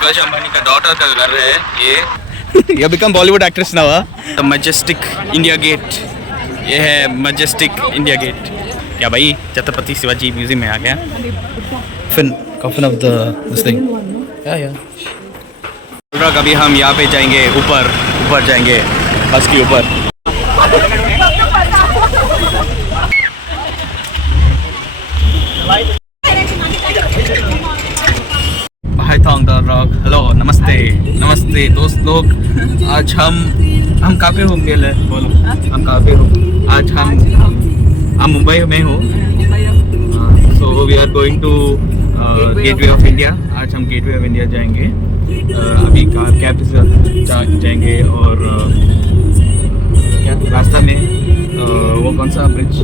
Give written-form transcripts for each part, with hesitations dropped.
मुकेश अंबानी का डॉटर का घर है ये. You become Bollywood actress now, huh? The majestic India Gate. ये है majestic India Gate. क्या भाई छत्रपति शिवाजी म्यूजियम में आ गया. Coffin of this thing. Yeah. अभी हम यहाँ पे जाएंगे ऊपर जाएंगे बस के ऊपर. हाय थॉन्ग द रॉक. हेलो नमस्ते दोस्त लोग. आज हम कहाँ पे होंगे? बोलो हम कहाँ पे हो? आज हम मुंबई में हो. So we are going to Gateway of India. आज हम गेटवे ऑफ इंडिया जाएंगे. अभी कैब से जाएंगे और क्या रास्ता में वो कौन सा bridge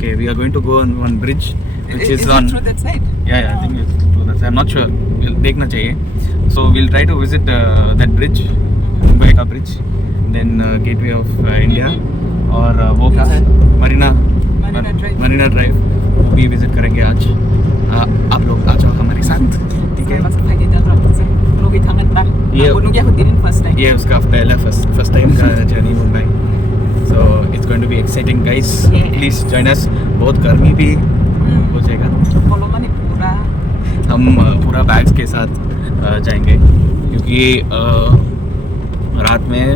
Okay, we are going to go on one bridge which is on through that side. Yeah, I think it's through that side. I'm not sure. We'll देखना चाहिए. So we'll try to visit that bridge, Mumbai का bridge, then Gateway of India और वो क्या है Marina Drive वो भी visit करेंगे आज. आप लोग आ जाओ हमारे साथ. ठीक है. ये उसका पहला first time का journey Mumbai. So it's going to be exciting, guys. Please join us. बहुत गर्मी भी हो जाएगा. हम पूरा बैग्स के साथ जाएंगे क्योंकि रात में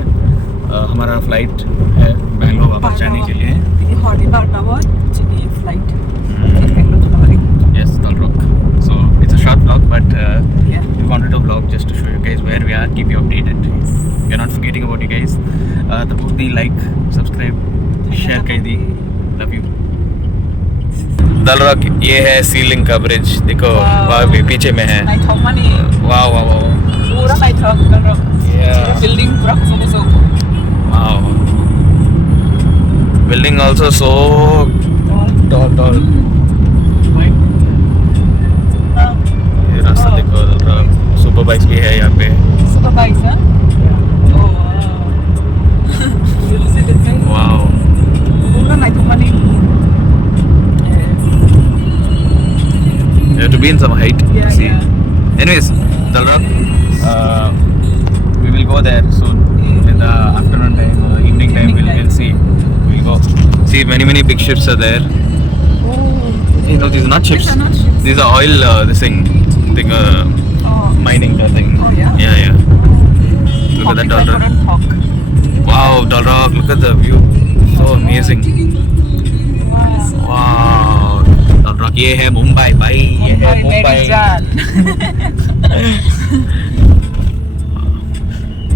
हमारा फ्लाइट है बेंगलोर वापस जाने के लिए. Yes, Dal Rock. So it's a short vlog, but we wanted to vlog just to show you guys where we are, keep you updated. We're not forgetting about you guys. The booty, like, subscribe, share कर दी. Love you. Dal Rock ये है ceiling का bridge. देखो वहाँ भी पीछे में है. वाह पूरा बिल्डिंग पूरा Wow. Building also so tall. ये रास्ता देखो. सुपर बाइक्स भी है यहाँ पे. सुपर बाइक्स हैं. Wow. You have to be in some height to see. Anyways, Dal Rock, we will go there soon in the afternoon time or evening time. We'll see. We'll go see many big ships are there. You know, these are not ships. These are oil. This thing, mining thing. Yeah. Look at that Dal Rock. Wow, Dal Rock. Look at the view. So amazing. Wow, Dal Rock. ये है मुंबई भाई. ये है Mumbai.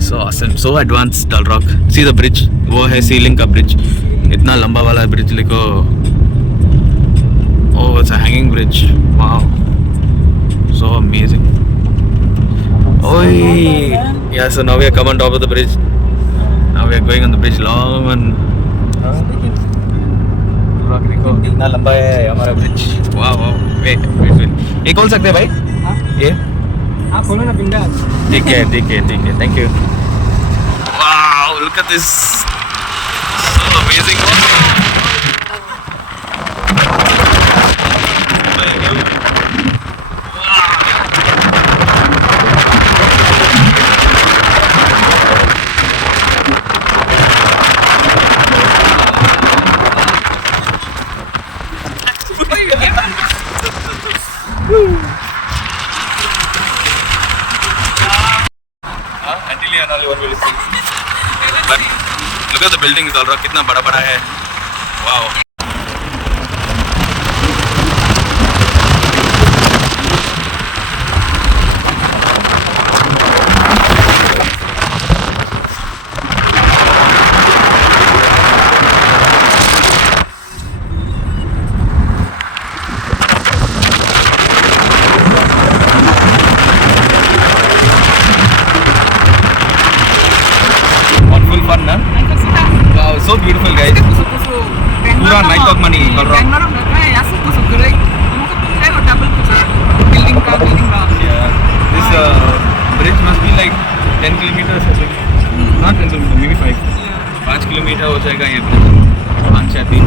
So awesome. So advanced Dal Rock. See the bridge. वो है ceiling का bridge. इतना लंबा वाला ब्रिज लिखो. Oh, it's a hanging bridge. Wow. So amazing. Oi. Yeah. So now we are coming on top of the bridge. Now we are going on the bridge. Long one. Rock देखो कितना लंबा है हमारा bridge. वाह. Wait. ये खोल सकते हैं भाई? ये? आप खोलो ना पिंडा. ठीक है. Thank you. Wow. Look at this. So amazing. But look at the buildings, Dal Rock. कितना बड़ा है. Wow. So beautiful, guys. पूरा night of money Dal Rock. This bridge must be like 10 kilometers or something. Not 10 kilometers, maybe 5. 5 kilometre हो जाएगा ये bridge. 5-6-3.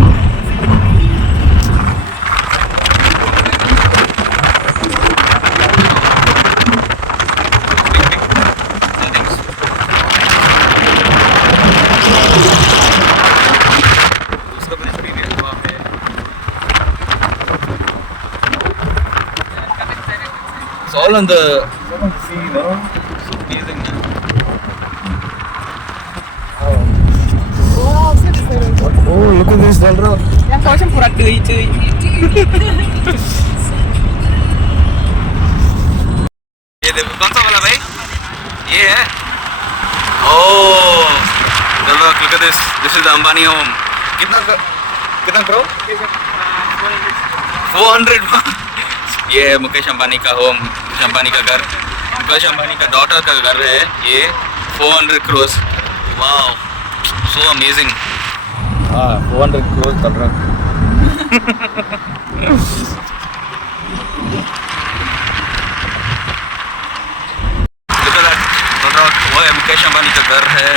It's all on the sea, no? So amazing. Wow, such a good. Oh, look at this, Dalra. Yang kau macam pura cuy. ये देखो कौन सा वाला भाई? ये है? Oh, Dalra, look at this. This is the Ambani home. कितना करो? 400. ये है मुकेश अंबानी का होम, मुकेश अंबानी का घर, मुकेश अंबानी का डॉटर का घर है ये. 400 crores. Wow, so amazing. 400 crores चल रहा. Look at that. चल रहा. वो है मुकेश अंबानी का घर है.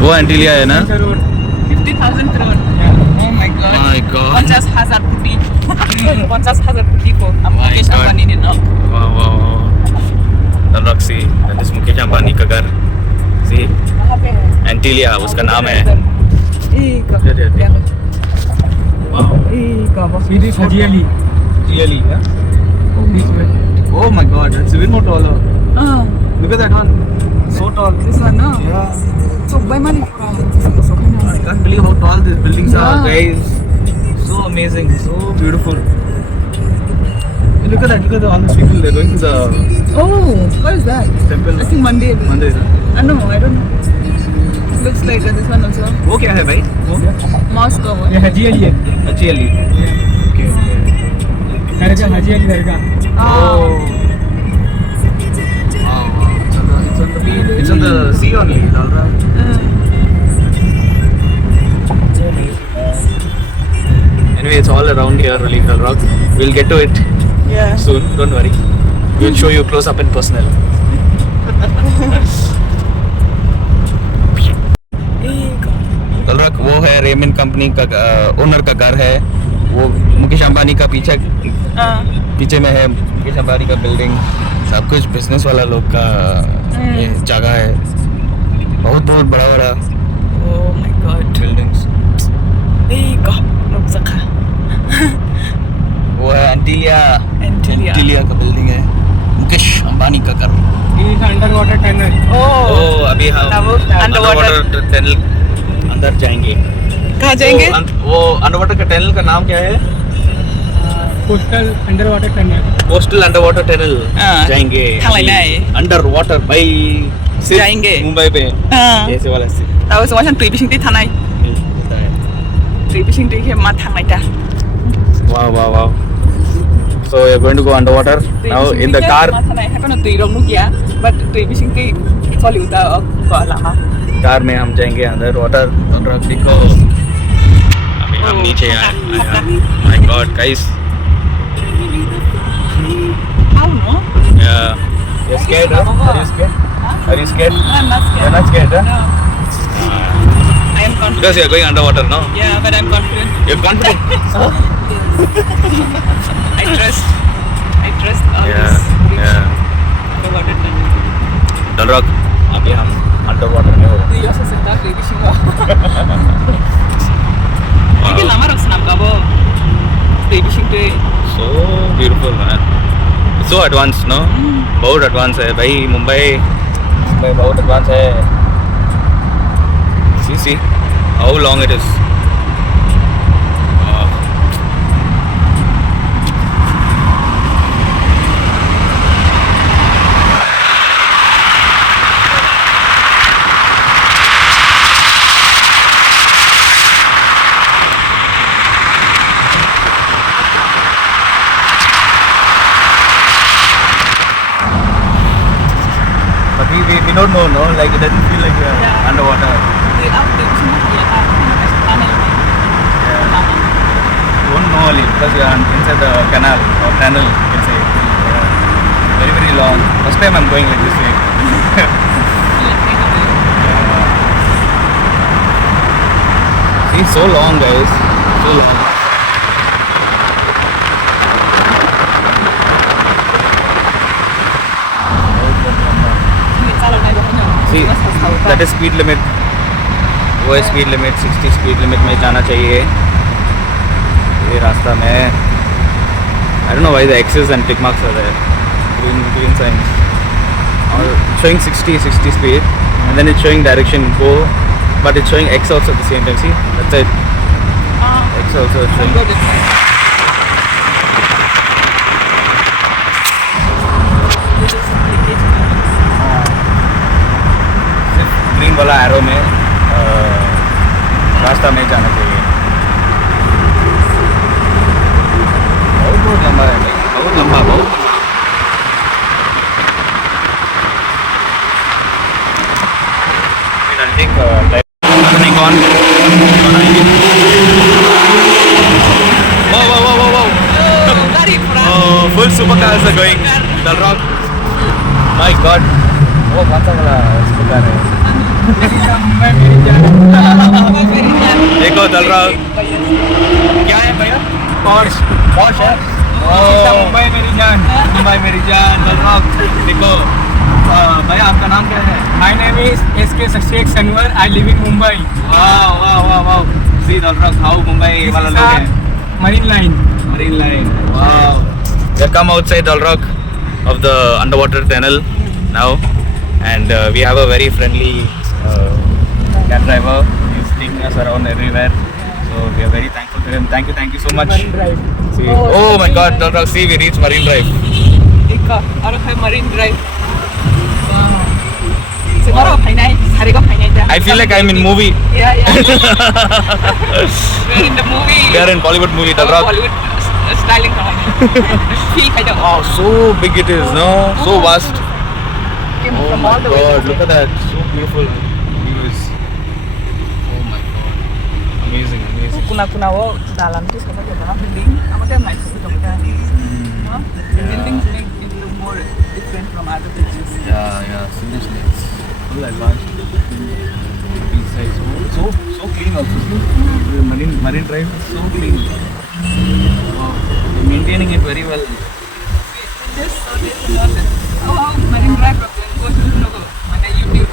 वो एंटीलिया है ना? 50,000 crore. Oh my god. My God. 50,000 कोटी. 50,000 कोटी को हम My मुकेश God. अंबानी ने ना. Wow, wow, wow. Dalrak, see, that is Mukesh Ambani का घर. See, कहाँ पे है? एंटीलिया उसका नाम है. Wow. It is Haji Really? Yeah? Oh my God, it's even more taller. Look at that one. So tall. This one, no? Yeah. So by money from I can't believe how tall these buildings are, Yeah. guys. So amazing, so beautiful. Look at that, look at all these people, they're going to the Oh, what is that? temple. I think Monday. Mandir. No, I don't know. Looks like this one also. वो क्या है भाई? वो क्या? Mosque or ये हाजी अली है अच्छी Ali. Okay. Dargah Haji Ali Dargah Oh. Wow, wow. It's on the sea only, all right. Anyway, it's all around here, Dalrak Rock. We'll get to it Yeah. soon. Don't worry. We'll show you close up and personal. Dalrak, वो है Ramon company का owner का घर है. वो मुकेश अंबानी का पीछे में है मुकेश अंबानी का बिल्डिंग. सब कुछ बिजनेस वाला लोग का ये जगह है. बहुत बहुत बड़ा बड़ा Oh my god. Buildings. Look saka. वो है एंटीलिया Antilia. का बिल्डिंग है. मुकेश अंबानी का घर. ये अंडर वाटर टनल Oh. अभी हम Underwater. टनल अंदर जाएंगे. कहाँ जाएंगे? वो अंडरवाटर का टनल का नाम क्या है? Coastal under water tunnel coastal underwater tunnel जाएंगे. Thang lain. अंडर वाटर भाई जाएंगे. मुंबई पे ऐसे वाला से Tahu semua macam tui bising tui tanai. होता है. Tui bising tui ke mat hang lai ta. Wow, wow, wow. So you're going to go underwater now in the car. Mat tanai. Hai kan tui rong nu kia. But tui bising tui solid uta ko lama. Car में हम जाएंगे अंदर water. देखो अभी हम नीचे आए. My God guys. How no? Yeah. You're scared, huh? Are you scared? Are you scared? I'm not scared. You're not scared, huh? No. I am confident. Because you're going underwater now. Yeah, but I'm confident. You're confident. I trust all Yeah, this. yeah. Underwater tunnel. Dalrak, अभी हम underwater में हो. Tui yo sesenta tui bising mo. Ini lama rak senam ka bo. Tui bising tui. So beautiful, man. It's so advanced, no? बहुत advanced है भाई. मुंबई बहुत advanced है. See how long it is. Wow. But we don't know, no? Like it doesn't feel like we're Yeah. underwater. Tui up tui bising mo ya ka. Tunnel ni. Lama. Don't know only because we are inside the canal or tunnel, you can say. Yeah. Very, very long. First time I'm going like this way. See, so long, guys. So long. See, that is speed limit. वो है speed limit. 60 speed limit में जाना चाहिए ये रास्ता में. I don't know why the X's and tick marks are there. Green signs. Or showing 60 speed, and then it's showing direction go, but it's showing X also at the same time. See, that's it. X also is showing. Go this way. This is indication. सिर्फ green वाला arrow में रास्ता में जाना चाहिए. बहुत लंबा है भाई, बहुत लंबा, बहुत. I'll take turning on. Whoa. Very proud. Oh, full supercars are going. Dal Rock. My God. Oh, कौन सा वाला supercar है? मुंबई मेरी जान. Very nice. देखो दल रॉक. क्या है भैया? Porsche. Porsche है. मुंबई मेरी जान. मुंबई मेरी जान. दल रॉक. देखो. भैया आपका नाम क्या है? My name is SK Sheikh Sanwar. I live in Mumbai. Wow. See Dal Rock, how Mumbai वाला लोग हैं. Marine Line. Marine line. Wow. We have come outside Dal Rock of the underwater tunnel now, and we have a very friendly cab driver. He's taking us around everywhere. So we are very thankful to him. Thank you so much. Marine Drive. See, oh my God, Dal Rock. See, we reached Marine Drive. और है Marine Drive. Tomorrow final सारे को final जा. I feel like I'm in movie. Yeah. We're in the movie. We are in Bollywood movie, Dal Rock. Bollywood styling feel kind of. Oh, so big it is, no? So vast. Came Oh from my all the way. God, look at that. So beautiful views. Oh my God. Amazing. Kuna wo dalam itu sama juga building. Amatnya nice gitu kan. Buildings make it look more different from other places. Yeah, seriously. It's full advanced. Beach side, so clean also. The Marine Drive is so clean. Wow. They're maintaining it very well. This how Marine Drive go to mana YouTube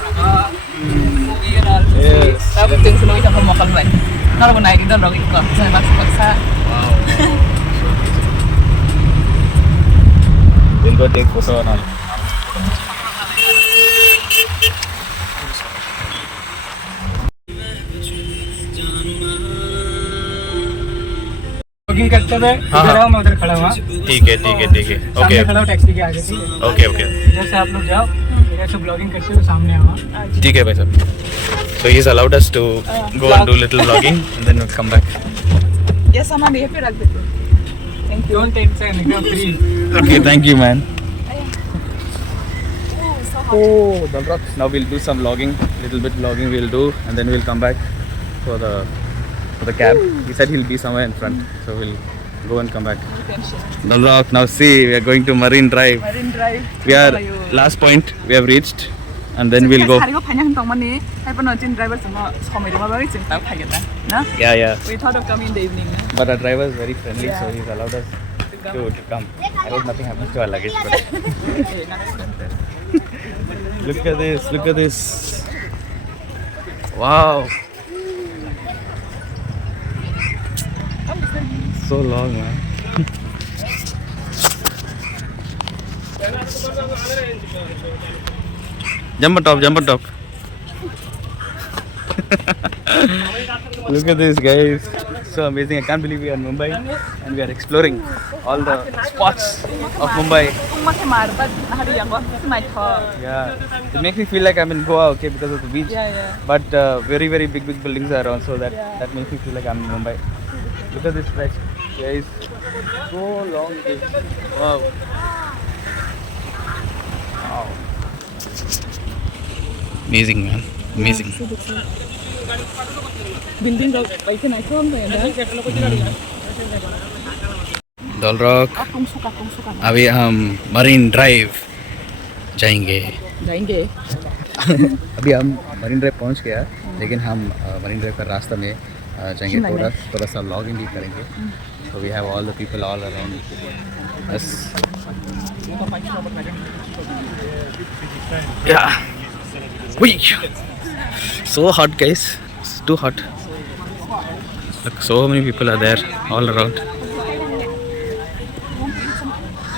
movie and all. Yes. Tapi ting selalu kita makan baik. Kalau naik itu dong itu saya maksa. Wow. We'll go take photo and all. Booking करते हुए हाँ, इधर आओ, मैं उधर खड़ा हुआ. ठीक है. सामने Okay. खड़ा हूँ टैक्सी के आगे. ठीक है. Okay. इधर से आप लोग जाओ. इधर से ब्लॉगिंग करते हुए सामने आओ. ठीक है भाई साहब. So he's allowed us to go and do little vlogging and then we'll come back. Ya sama dia पे रख देते. Thank you. Don't take time. एकदम free. Okay, thank you, man. Oh, so hot. Oh, Dal Rock. Now we'll do some vlogging, little bit vlogging we'll do, and then we'll come back for the cab. He said he'll be somewhere in front, so we'll go and come back. Dal Rock. Now see, we are going to Marine Drive. Marine Drive. We are last point we have reached, and then we'll go. hari ko phanyang tong mani hai pano tin driver sama somai ma bari chin ta phai gata na. Yeah. We thought of coming in the evening. But our driver is very friendly, Yeah. so he's allowed us to come. I hope nothing happens to our luggage. But look at this. Wow. So long, man. Jump on top. Look at this, guys. So amazing. I can't believe we are in Mumbai and we are exploring all the spots of Mumbai. Masih marbat hari yang was my thought. Yeah. It makes me feel like I'm in Goa, okay, because of the beach. Yeah. But very, very big buildings are around, so that makes me feel like I'm in Mumbai. Look at this stretch, guys. So long it is. Wow. Amazing, man. Amazing. Building ka paisa na ko ba yan? Dal Rock. Katong suka. अभी हम marine drive जाएंगे. अभी हम marine drive पहुंच गया, लेकिन हम marine drive का रास्ता में जाएंगे. थोड़ा सा व्लॉगिंग भी करेंगे. So we have all the people all around us. Yeah. Wee. So hot, guys. It's too hot. Look, so many people are there all around.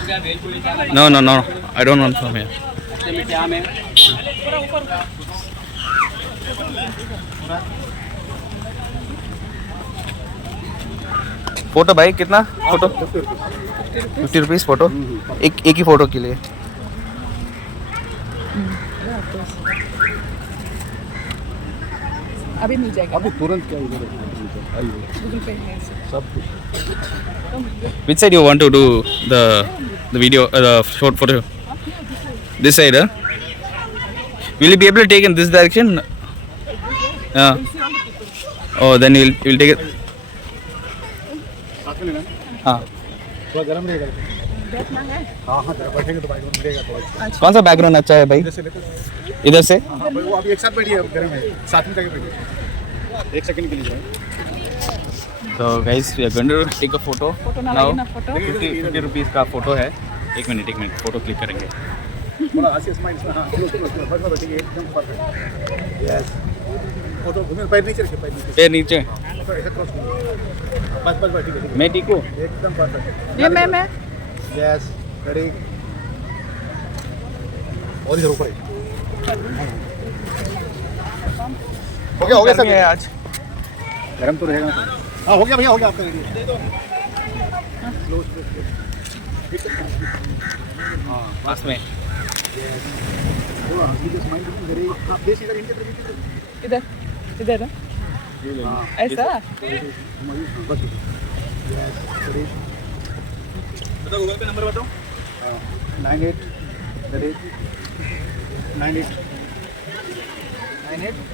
No, no, no. I don't want from here. Photo भाई कितना photo 50 rupees photo एक ही photo के लिए अभी मिल जाएगा अभी तुरंत क्या उधर गूगल पे है सब कुछ Which side you want to do the video the short photo? This side, huh? Will you be able to take in this direction? Yeah. Oh, then you'll take it. साथ में लेना हाँ. थोड़ा गर्म रहेगा बैठ मांगा है हाँ हाँ जरा बैठेंगे तो बैकग्राउंड मिलेगा थोड़ा कौन सा बैकग्राउंड अच्छा है भाई? इधर से लेते इधर से? हाँ भाई वो अभी एक साथ बैठिए गर्म है साथ में जाके बैठिए 1 सेकंड के लिए जाए So guys, we are going to take a photo. Photo ना now. लगे ना फोटो 50 रुपीस का फोटो है. एक मिनट फोटो क्लिक करेंगे. थोड़ा हंसी स्माइल हाँ बस बैठिए एकदम परफेक्ट यस फोटो घूमे पैर नीचे रखिए पैर नीचे पैर नीचे. ऐसा क्रॉस बस बस बैठिए मैं ठीक हूँ. एकदम परफेक्ट ये मैं यस रेडी और इधर ऊपर हो गया सर आज. गरम तो रहेगा हाँ हो गया भैया हो गया आपका रेडी हाँ पास में. थोड़ा हंसी के स्माइल दीजिए आप बेस इधर इनके तरफ इधर इधर है? ऐसा बस यस रेडी बताओ गूगल पे नंबर बताओ. 98 रेडी 98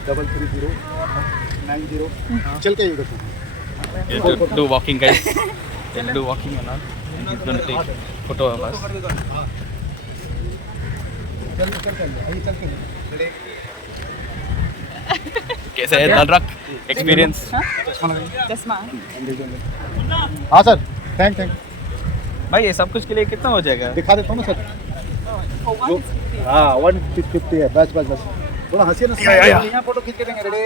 330 90 चल के इधर से Do walking guys. Do walking and all. He's going to take photo of us. चल के आइए चल के रेडी कैसे है दलरक एक्सपीरियंस? चश्मा हाँ सर थैंक भाई ये सब कुछ के लिए कितना हो जाएगा? दिखा देता हूँ ना सर हाँ 150 है बस बस बस थोड़ा हंसी ना यहाँ फोटो खींच के देंगे रेडी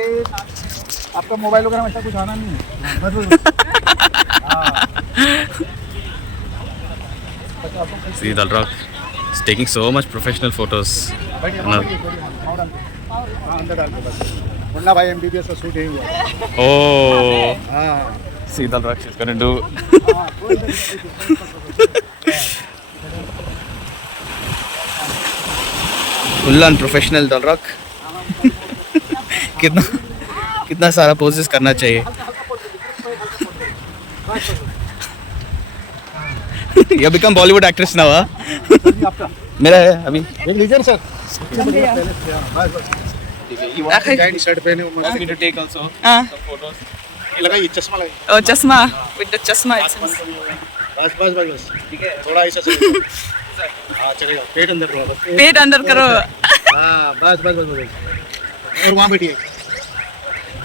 आपका मोबाइल वगैरह में ऐसा कुछ आना नहीं है बस बस See Dalrak is taking so much professional photos. अंदर डाल के बस मुन्ना भाई MBBS का शूट है Oh, हाँ see Dalrak is going to do. Full on professional Dalrak. कितना सारा पोजेस करना चाहिए. You become Bollywood actress now, huh? आपका मेरा है अभी. एक लीजिए सर आखिर शर्ट पहने Want me to take also हाँ some photos? ये लगाइए चश्मा लगाइए ओ चश्मा विद द चश्मा इट्स बस बस बस बस ठीक है थोड़ा ऐसा हाँ चलेगा पेट अंदर थोड़ा बस पेट अंदर करो हाँ बस बस बस बस और वहाँ बैठिए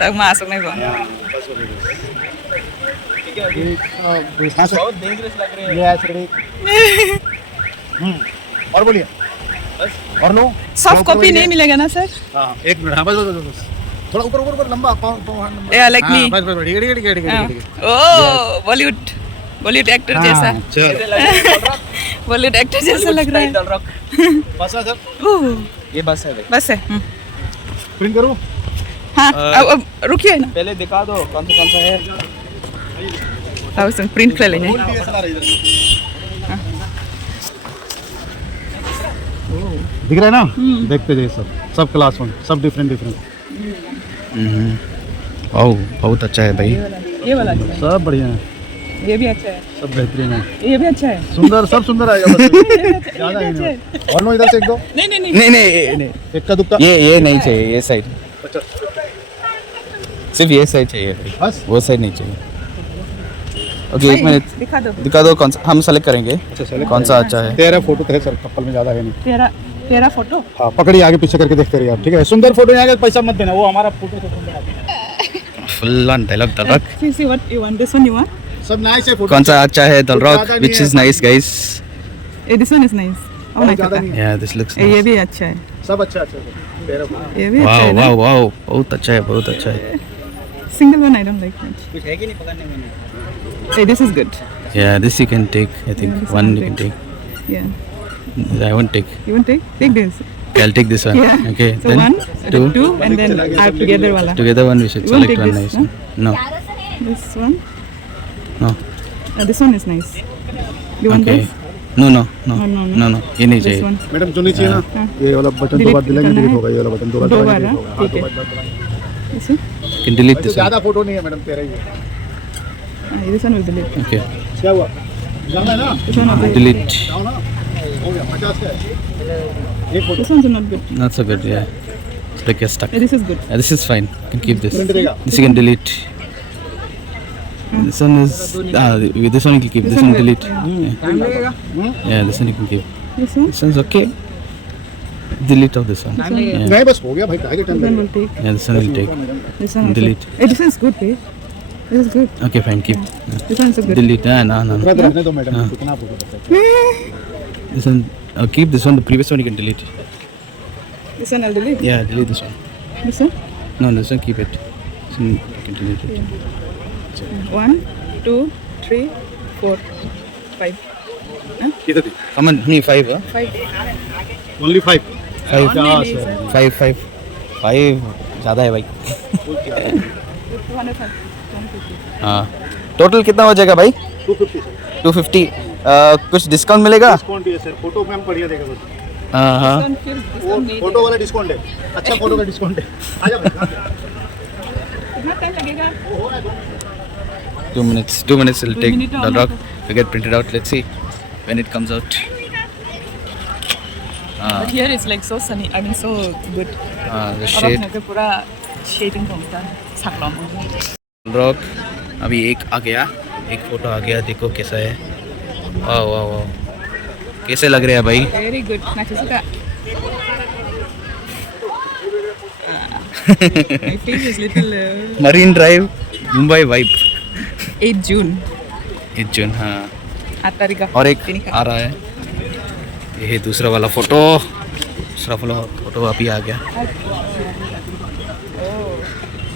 तक मास्क नहीं बना बस हाँ सर बहुत dangerous लग रहे हैं. यस रेडी और बोलिए और लो सॉफ्ट कॉपी नहीं मिलेगा ना सर हाँ 1 मिनट हाँ बस बस बस बस थोड़ा ऊपर ऊपर लंबा Yeah, like me. बस बस ठीक है ठीक है ठीक है ठीक है ओ बॉलीवुड एक्टर जैसा चलो बॉलीवुड एक्टर जैसा लग रहा है Dalrak. बस सर ओह, ये बस है भाई. बस है प्रिंट करूँ हाँ अब रुकिए ना पहले दिखा दो कौन सा है. अब सुन प्रिंट कर लेंगे फुल DSLR है इधर दिख रहा है ना देखते जाइए सब क्लास 1 सब डिफरेंट वाओ बहुत अच्छा है भाई. ये वाला अच्छा है सब बढ़िया है ये भी अच्छा है सब बेहतरीन है ये भी अच्छा है सुंदर सब सुंदर आएगा बस ज़्यादा ही नहीं और लो इधर से एक दो नहीं इक्का दुक्का ये नहीं चाहिए. ये साइड अच्छा सिर्फ ये साइड चाहिए भाई. बस वो साइड नहीं चाहिए. ओके एक मिनट दिखा दो कौन सा हम सेलेक्ट करेंगे. अच्छा चले कौन सा अच्छा है. तेरा फोटो तो है सर कपल में ज़्यादा है नहीं तेरा फोटो हाँ पकड़िए आगे पीछे करके देखते रहिए आप ठीक है सुंदर फोटो यहाँ पैसा मत देना वो हमारा फोटो तो सुंदर आता है फुल ऑन डायलॉग दलरक. see what you want this one you want सब नाइस है फोटो कौन सा अच्छा है दलरक ज़्यादा नहीं which है, is nice guys. this one is nice oh my ज़्यादा god नहीं है Yeah this looks ये nice. भी अच्छा है सब अच्छा अच्छा तेरा फोटो ये भी अच्छा है वाओ वाओ बहुत अच्छा है. single one I don't like much कुछ है कि नहीं पकड़ने में? hey this is good Yeah this you can take I think Yeah, this one one you can take. take. Yeah. I won't take. You want take? Take this. I'll take this one. Yeah. Okay. So then one, two. two, and then our together wala. Together one we should You won't select take one this, nice. No. This one. No. This one is nice. You want Okay. this? No. No, no. No. ये नहीं This चाहिए. one. Madam जो नीचे है ना ये वाला button दो बार दिलाएंगे डिलीट होगा, ये वाला बटन दो बार दो दबाएंगे बार, delete हाँ? होगा। हाँ, ठीक दो है। बार दबाएंगे। This one. You can delete भाई, this तो one. ज्यादा फोटो नहीं है मैडम, तेरा ही है। This one will delete. Okay. क्या हुआ? जाना है ना? This one will delete. Delete. जाओ ना। हो गया 50 का है। एक photo This one's not good. Not so good. Yeah. It's like you're stuck. Yeah, this is good. This is fine. You can keep this. Print देगा। This you can delete. This one is this one you can keep. This one delete. Yeah, this one you can keep. This one. This one's okay. Delete of this one. Yeah. नहीं बस हो गया भाई, काहे के time This one लगेगा? will take. Yeah, this one will take. This one also. Delete. Hey, this one is good, babe. This is good. Okay, fine. Keep. This one is so good. Delete. No. तुरंत रहने दो madam, कितना photo करते हैं? This one. Keep this one. The previous one you can delete. This one I'll delete. Yeah, delete this one. This one. No, this one keep it. This one you can delete it. 1, 2, 3, 4, 5. कितने थी? Come on, me 5. 5. Only 5. 5. 5 ज़्यादा है भाई. 205. 150. हाँ. Total कितना हो जाएगा भाई? 250 सर। 250. कुछ डिस्काउंट मिलेगा? डिस्काउंट है सर, फोटो मैम बढ़िया देगा बस। हाँ. This one feels this वो one made फोटो वाला डिस्काउंट है, अच्छा फोटो का डिस्काउंट है। आ जा भाई। कितना टाइम लगेगा? 2 minutes. 2 minutes will 2 take minutes the on rock it. to get printed out. Let's see when it comes out. But here it's like so sunny. I mean so good. The और shade. अपने को पूरा shading का होता है। साकलाम हो गया। Rock अभी एक आ गया, एक फोटो आ गया. देखो कैसा है. वाह. कैसे लग रहे हैं भाई? Very good. Nak suka. My face is little. Marine drive Mumbai vibe. 8 June. 8 जून. हाँ. 8 तारीख का. और एक Sini ka. आ रहा है. ये है दूसरा वाला फोटो. दूसरा फोटो अभी आ गया.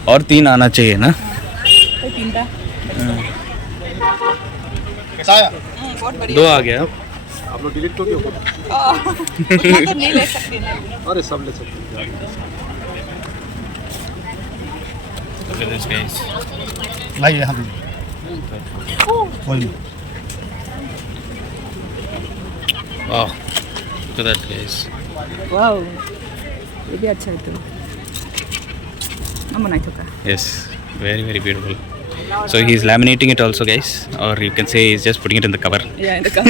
और 3 आना चाहिए ना? कोई तीनटा. कैसा आया? बहुत बढ़िया. 2 आ गया. आप लोग डिलीट तो क्यों? उतना तो नहीं ले सकते ना. अरे सब ले सकते हैं। Look at this guys. भाई यहाँ भी। वही। Wow. Look at that guys. Wow. ये भी अच्छा है तो. हम बनाई था. Yes, very beautiful. So he's laminating it also, guys, or you can say he's just putting it in the cover. Yeah, in the car.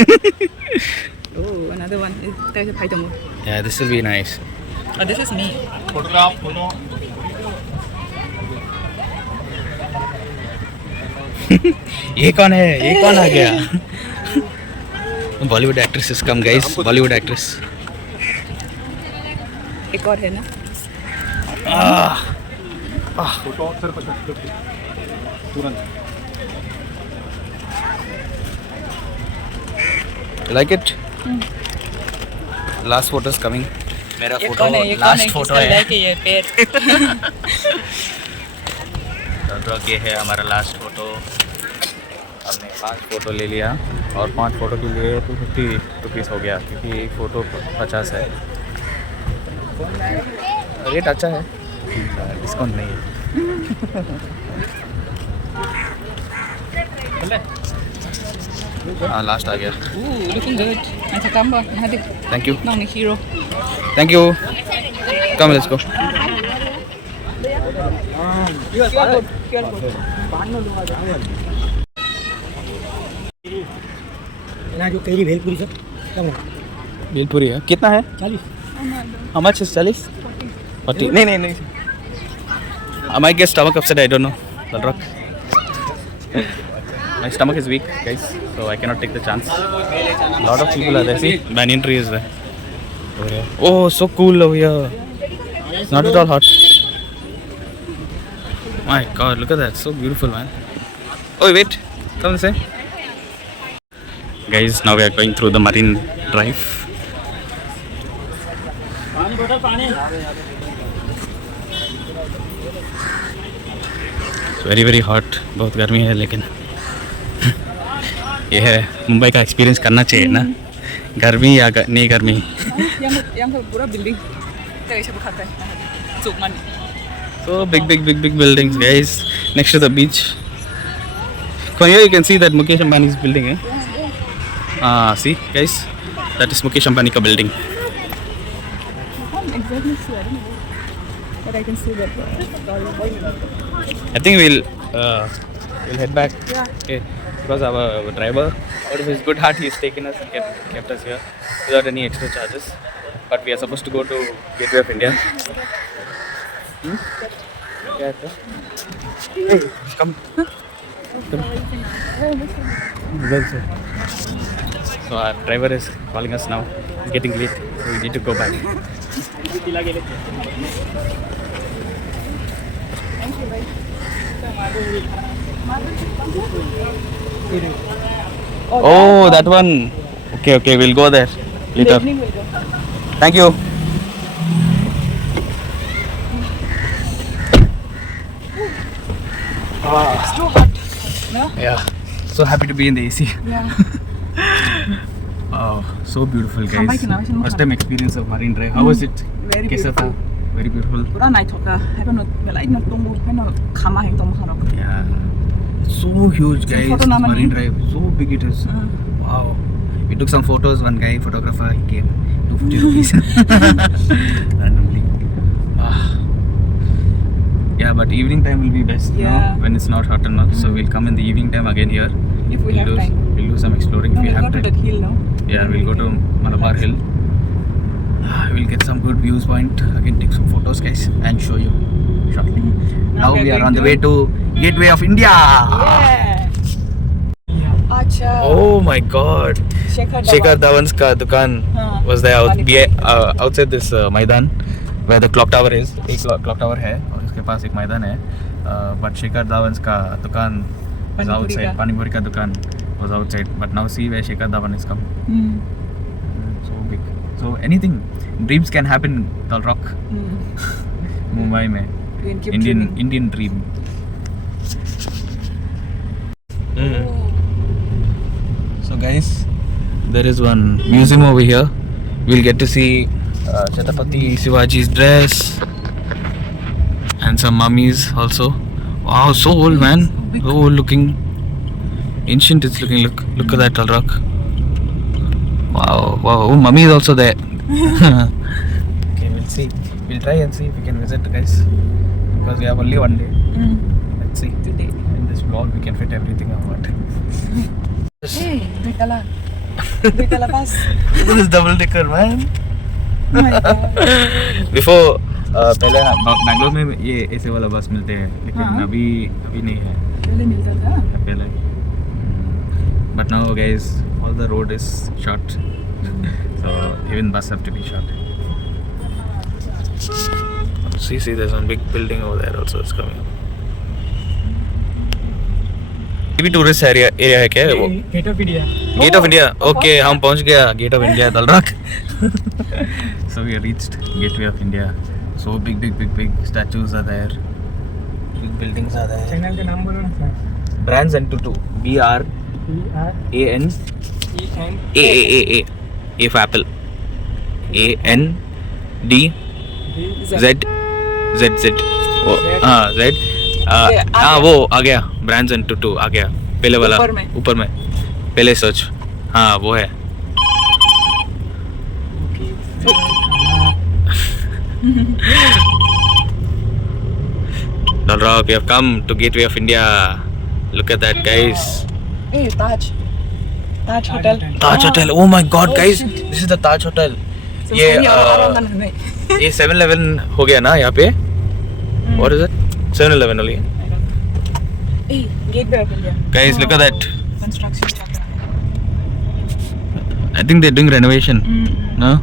Oh, another one. There's a python. Yeah, this will be nice. Oh, this is me. Photograph photo. ये कौन है? ये कौन आ गया? Bollywood actress has come, guys. Bollywood actress. एक और है ना. फोटो सर 50 तुरंत। You like it? Last photo is coming. मेरा ये फोटो कौन है? ये कौन है? लास्ट फोटो किसका है. लाइक है ये पेड़? ये है हमारा लास्ट फोटो. हमने 5 फोटो ले लिया और 5 फोटो के लिए 250 रुपीज़ हो गया, क्योंकि एक फ़ोटो 50 है. रेट अच्छा है, डिस्काउंट नहीं है. हाँ लास्ट आ गया. Looking good. Nanti tambah. Nanti. Thank you. Nang ni hero. Thank you. Come let's go. QR code. ना जो कैरी भेलपुरी सर कम है भेलपुरी है. कितना है? 40 How much is 40? 40. नहीं. I might get stomach upset. I don't know. The rock. My stomach is weak, guys, so I cannot take the chance. A lot of people are there. See, banyan tree is there. Over here. Oh, so cool over here. It's not at all hot. My God, look at that. So beautiful, man. Oh, wait. Come this way. Guys, now we are going through the Marine Drive. It's very hot. बहुत गर्मी है, लेकिन ये है मुंबई का experience करना चाहिए ना. गर्मी या नहीं गर्मी? yang pura building. Kita siapa kata? Cukman. So big buildings, guys, next to the beach. From here you can see that Mukesh Ambani's building, eh? See, guys, that is Mukesh Ambani ka building. I can't exactly see. I don't know. But I can see that. I think we'll head back. Yeah. Okay, because our driver, out of his good heart, he's taken us and kept us here without any extra charges. But we are supposed to go to Gateway of India. Yeah, hey, come. So our driver is calling us now. It's getting late, so we need to go back. Oh, that one. Okay, we'll go there later. Evening will go. Thank you. It's too hot. No? Yeah, so happy to be in the AC. Yeah. Oh, so beautiful, guys. Sampai ke Nawasin First time experience of Marine Drive. How was it? Very Kaisa tha? beautiful. Very beautiful. Pura night hoka. Hai no belai no tumbu. Hai no khama hai tum kharok. Yeah. So huge, guys. photo naman Marine yun. Drive. So big it is. Wow. We took some photos. One guy, photographer, he came. 250 rupees. Randomly. Yeah, but evening time will be best. Yeah. No? When it's not hot enough. So we'll come in the evening time again here. If we have time. We'll do some exploring if we We'll have go to time. that hill, no? Yeah, we'll go to Malabar Hill. We'll get some good views point. Again, take some photos, guys, and show you shortly. Now we are on the way to Gateway of India. Yeah. Acha. Oh my God! Shekhar Dhawan's ka dukan was there outside this Maidan where the clock tower is. एक clock tower है और उसके पास एक मैदान है. But Shekhar Dhawan's ka dukan was outside. Pani Puri ka dukan was outside. But now see where Shekhar Dhawan is come. So big. So anything, dreams can happen. Tall Rock, Mumbai mein. Indian dream. So guys, there is one museum over here. We'll get to see Chhatrapati Shivaji's dress and some mummies also. Wow, so old, man. So old looking. Ancient it's looking. Look at that Tall Rock. Wow. Oh, mummy is also there. Okay, we'll see. We'll try and see if we can visit, guys. Because we have only one day. Let's see. Today. In this vlog, we can fit everything or what. Hey, Duitala bus. This is double decker, man. Oh my God. Before पहले बैंगलोर में ये ऐसे वाला बस मिलते हैं लेकिन अभी नहीं है पहले मिलता था. पहले. But now, guys, all the road is short, so even bus have to be short. See, there's one big building over there also. It's coming up. ये भी टूरिस्ट एरिया है क्या वो? Gate of India. Gate of India. Okay, हम पहुंच गया Gate of India Tall Rock. So we reached Gateway of India. So big statues are there. Big buildings are there. Channel का नाम बोलो ना sir. Brands and Tutu. BRAND A for apple. AND Z. वो Z. वो आ गया. Brands and Tutu आ गया. पहले वाला ऊपर में पहले सर्च. हाँ वो है. Tall Rock, we have come to Gateway of India. Look at that, guys. Hey, Taj Hotel. Taj Hotel. Oh my God, guys, this is the Taj Hotel. ये 7-Eleven हो गया ना यहाँ पे? What is it? 7-Eleven only. Hey, Gateway of India. Guys, look at that. Construction. I think they're doing renovation. No?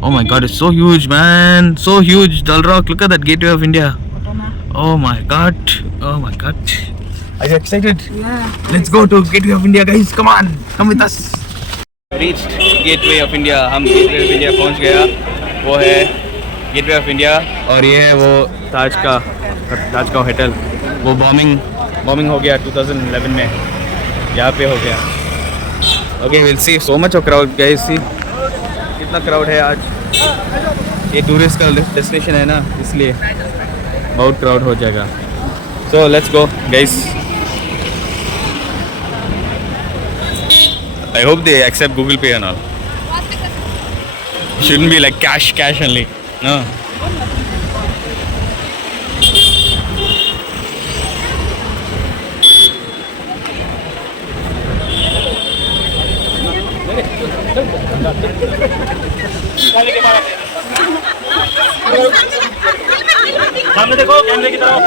Oh my God, it's so huge, man. So huge. Tall Rock, look at that Gateway of India. Oh my God. Are you excited? Yeah. Let's go to Gateway of India, guys. Come on, come with us. Reached Gateway of India. हम Gateway of India पहुंच गया. वो है Gateway of India और ये है वो ताज का होटल. वो बॉम्बिंग हो गया 2011 में. यहाँ पे हो गया. Okay will see so much of crowd guys see कितना क्राउड है आज ये टूरिस्ट का डेस्टिनेशन है ना इसलिए बहुत क्राउड हो जाएगा so let's go guys I hope they accept Google Pay and all. Shouldn't be like cash only. No. सामने देखो कैमरे की तरफ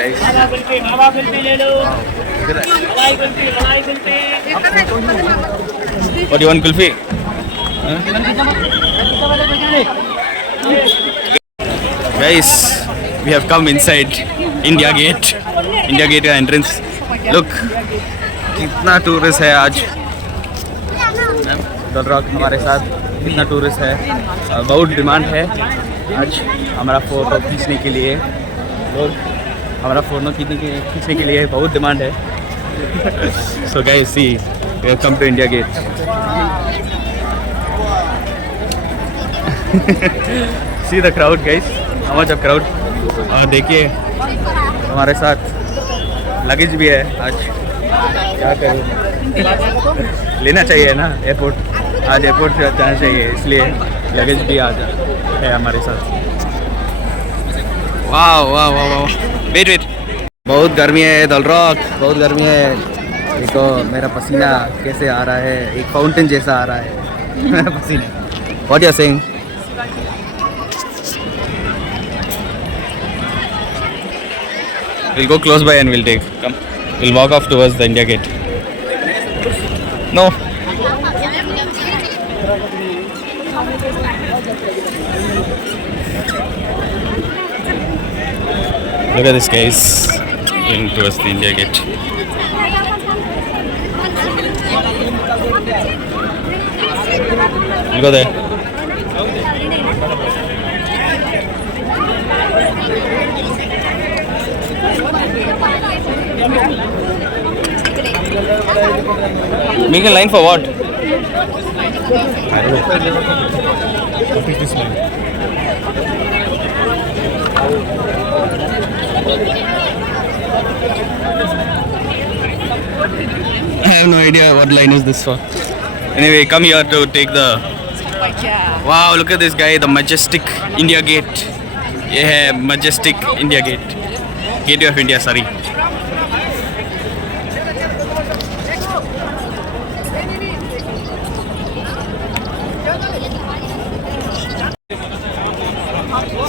Guys. ले लो मलाई kulfi What do you want kulfi? Guys, we have come inside India Gate. India Gate का entrance. Look, कितना tourist है आज. डल रॉक हमारे साथ कितना टूरिस्ट है. बहुत डिमांड है आज हमारा फोटो खींचने के लिए. लोग हमारा फोटो खींचने के लिए बहुत डिमांड है. So guys, see, we have come to India Gate. See the crowd, guys. How much of crowd? और देखिए हमारे साथ लगेज भी है आज. क्या करूँ लेना चाहिए ना एयरपोर्ट. आज एयरपोर्ट जाना चाहिए इसलिए लगेज भी आज है हमारे साथ. वाह वाह वाह वाह. वेट बहुत गर्मी है दल रॉक. बहुत गर्मी है. देखो मेरा पसीना कैसे आ रहा है. एक फाउंटेन जैसा आ रहा है मेरा पसीना. What you are saying? We'll go close by and we'll take. Come. We'll walk off towards the India Gate. No. Look at this guys going towards the India Gate. You go there. Make a line for what? I don't know. What is this line? I have no idea what line is this for. Anyway, come here to take the. Wow, look at this guy, the majestic India Gate. ये है majestic India Gate. Gateway of India, sorry.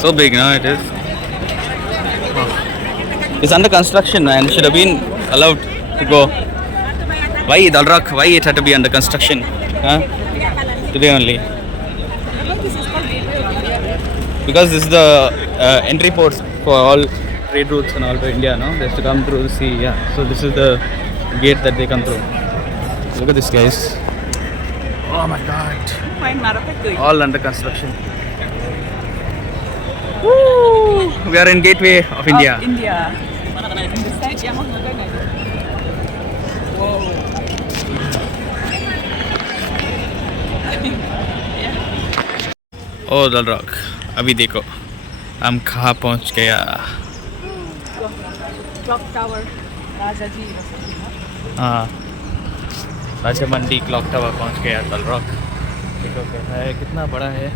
So big, no? It is. It's under construction, man. It should have been allowed to go. Why Dalrak? Why it had to be under construction? Huh? Today only. Because this is the entry ports for all trade routes and all to India, no? They have to come through the sea, yeah. So this is the gate that they come through. Look at this, guys. Oh my God. All under construction. Woo! We are in Gateway of India. India. This side, yeah, whoa. ओ दल rock. अभी देखो हम कहाँ पहुँच गया. Clock Tower, Rajaji. हाँ राजा मंडी clock tower पहुँच गया दल रॉक. देखो कैसा है कितना बड़ा है.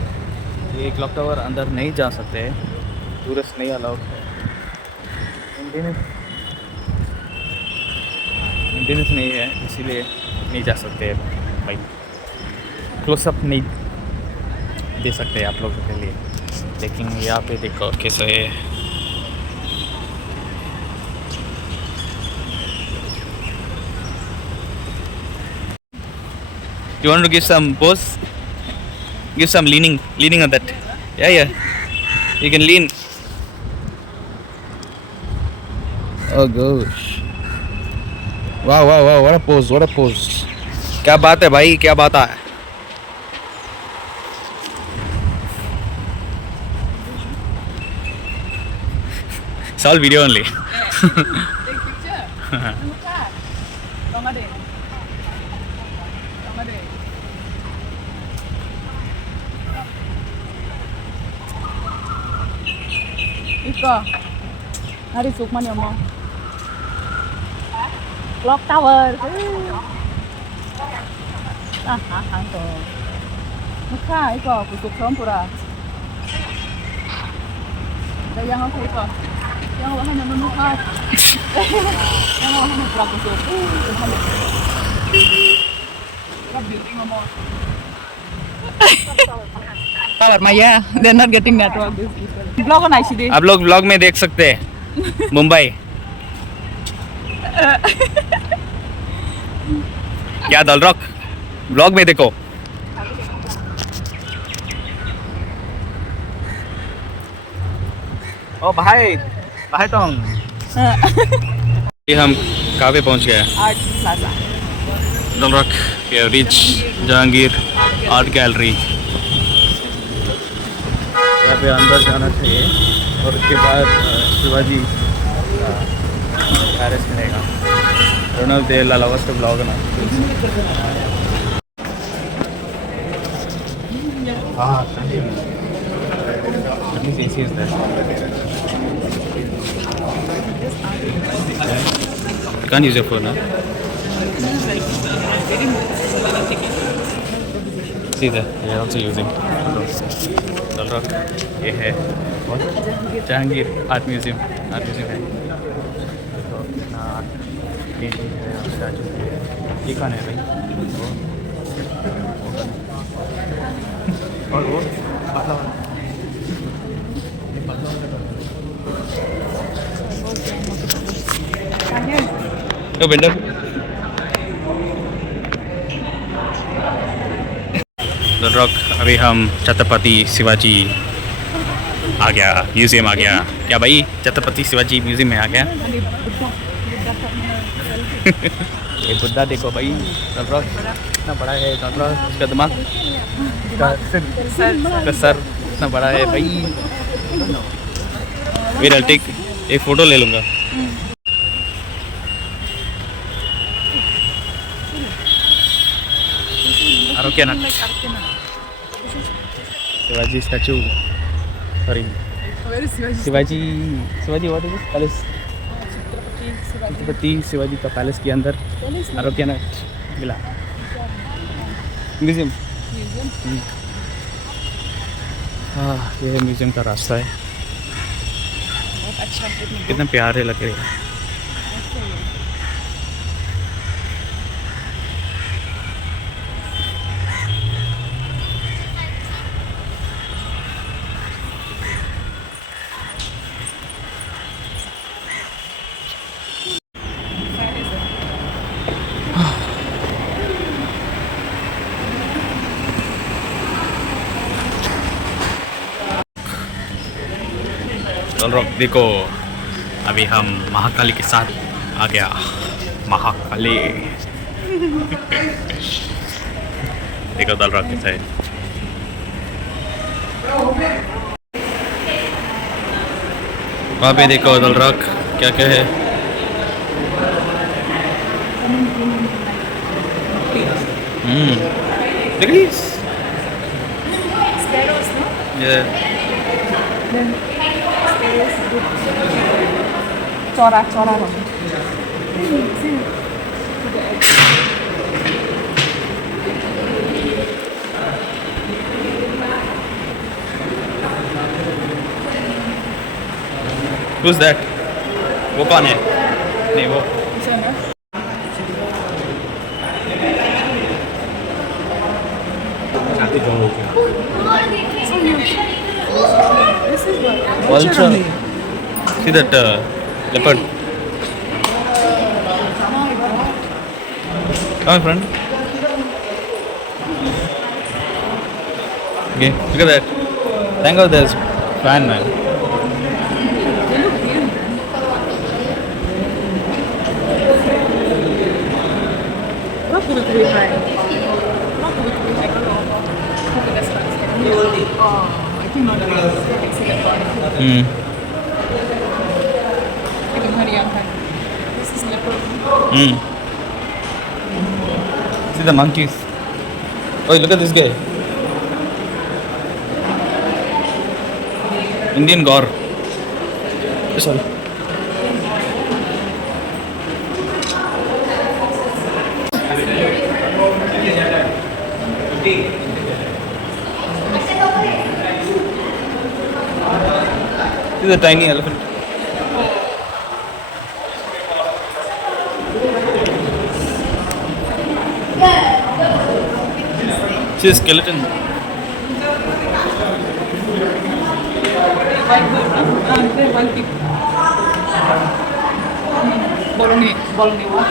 ये क्लॉक टावर अंदर नहीं जा सकते. टूरिस्ट नहीं अलाउड है. मेंटेनेंस नहीं है इसीलिए नहीं जा सकते भाई. क्लोजअप नहीं दे सकते आप लोगों के लिए. लेकिन यहाँ पे देखो कैसा है. You want to give some pose? Give some leaning on that. Yeah. You can lean. Oh gosh. Wow, wow, wow, what a pose, what a pose. क्या बात है भाई, क्या बात है. It's all video only. Take picture. Look at. Tomade. Tomade. Iko. Hari Sukman ya mau. Clock Tower. Tuh. Mukha Iko, kusuk pura. Ada yang aku Iko. Yang aku hanya memukha. Yang aku hanya pura kusuk. Building mau. Tower Maya, they're not getting network. These people. Vlog on ICD. आप लोग blog में देख सकते हैं मुंबई. क्या दल rock blog में देखो. ओ भाई भाई तो हम कहाँ पे पहुँच गए. Art Plaza. दल रॉक के रिच जहांगीर आर्ट गैलरी. यहाँ पे अंदर जाना चाहिए और उसके बाद शिवाजी पैलेस मिलेगा. रोनल दे लास्ट ब्लॉग ना. हाँ AC is there. You can't use your phone, huh? See there, they are also using. दल रॉक ये है और जहांगीर आर्ट म्यूजियम है. देखो कितना आर्ट पेंटिंग है और स्टैचू है. ये कौन है भाई? और वो पतला वाला. तो वेंडर दल रॉक. अभी हम छत्रपति शिवाजी आ गया म्यूजियम आ गया. क्या भाई छत्रपति शिवाजी म्यूजियम में आ गया. ये बुद्धा देखो भाई. दल रॉक इतना बड़ा है. दल रॉक इसका दिमाग इसका सर इतना बड़ा है भाई. फिर टेक एक फ़ोटो ले लूँगा. Arogyanath Shivaji statue. Sorry Where is Shivaji? Shivaji what is this palace. Chhatrapati Shivaji का पैलेस के अंदर आरोग्यनाथ मिला म्यूजियम. हाँ ये है म्यूजियम का रास्ता है. अच्छा. कितना प्यारे लग रहे हैं. दल रॉक देखो. अभी हम महाकाली के साथ आ गया. महाकाली देखो दल रॉक कैसा है. वहाँ पे देखो दल रॉक क्या क्या है. Look at this. Yeah. Corak-corak. Who's that? वो कौन है? नहीं वो. Vulture. See that leopard. Come on, friend. Okay, look at that. Thank God there's fan, man. Kubi fry. Not kubi fry, kalau kubi restaurant. Oh, I think not the Singapore. Itu hari yang kan. This is leopard. See the monkeys. Oh, look at this guy. Indian Gaur. Sorry. See the tiny elephant. See the skeleton. White bird, they're white people. Bolongi what?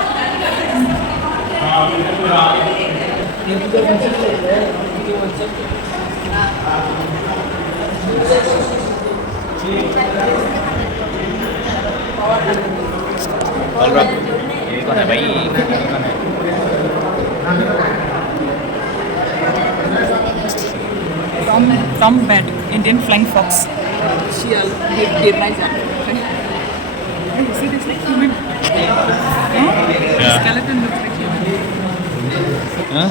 Alright. ये कौन है भाई? From bed, Indian flying fox. She'll give my jump. You see this like human? Yeah. Skeleton looks like human. Huh?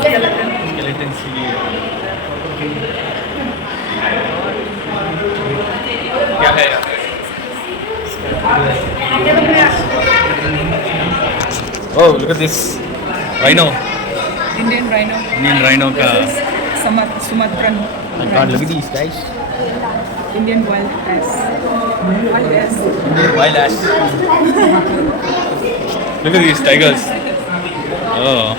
Skeleton सीढ़ी क्या है यार? Oh, look at this rhino. Indian rhino. Indian rhino का. Sumatran. My God, look at these guys. Indian wild ass. Wild ass. Wild ass. Look at these tigers. Oh.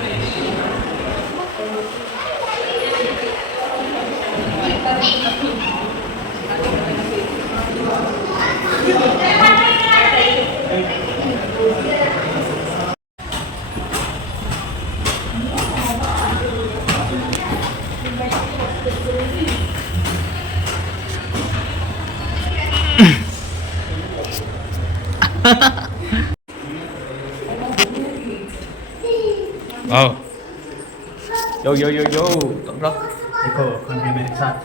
Wow. Yo yo yo yo. Rock. देखो कौन है मेरे साथ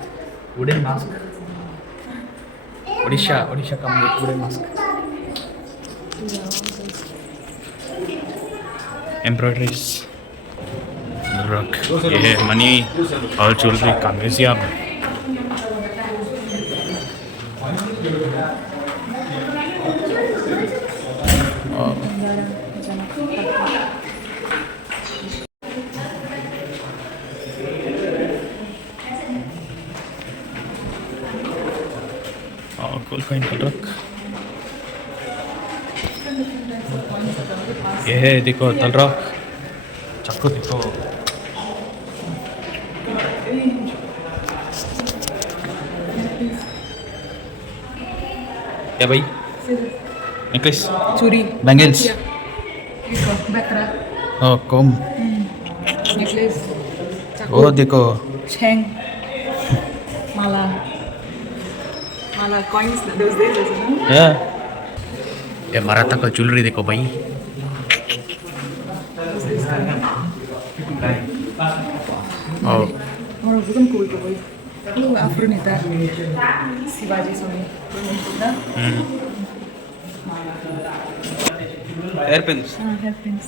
wooden mask Odisha का wooden mask. Embroideries. Rock. ये है money और jewellery का म्यूजियम. गोल कॉइन का ट्रक. ये है देखो तलरा चाकू देखो. क्या भाई? Necklace, Curi. Bangles. Iko, batra. Oh, comb. Necklace. Chaku. Oh देखो. Cheng. Mala. Mala coins those days, isn't it? Yeah. ये मराठा का ज्वेलरी देखो भाई. Those days. Oh. Orang bukan cool tuh boy. Lu Afro nih tar. Shivaji Soni. Hairpins. Hairpins.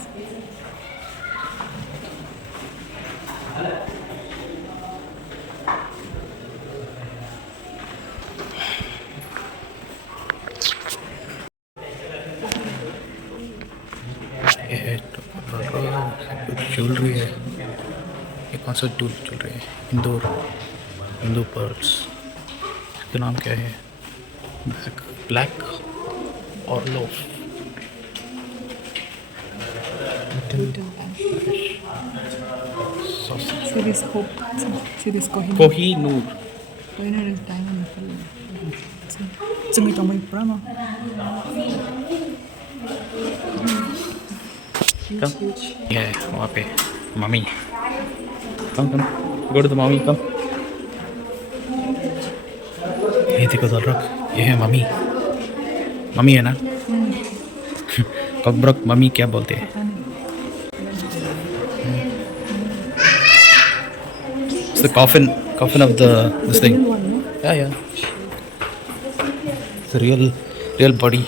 ये है jewellery है. ये कौन सा ज्वेलरी है? हिंदू पर्ल्स. इसका नाम क्या है? ब्लैक और लो. See this hope. See this Kohinoor. Kohinoor. Kohinoor is diamond. Sumi tomay prama. Come. ये है वहाँ पे mummy. Come. Go to the mommy. Come. ये देखो दलरक. ये है मम्मी. मम्मी है ना? कॉकब्रोक मम्मी क्या बोलते हैं? It's the coffin of this thing. Yeah. It's a real body.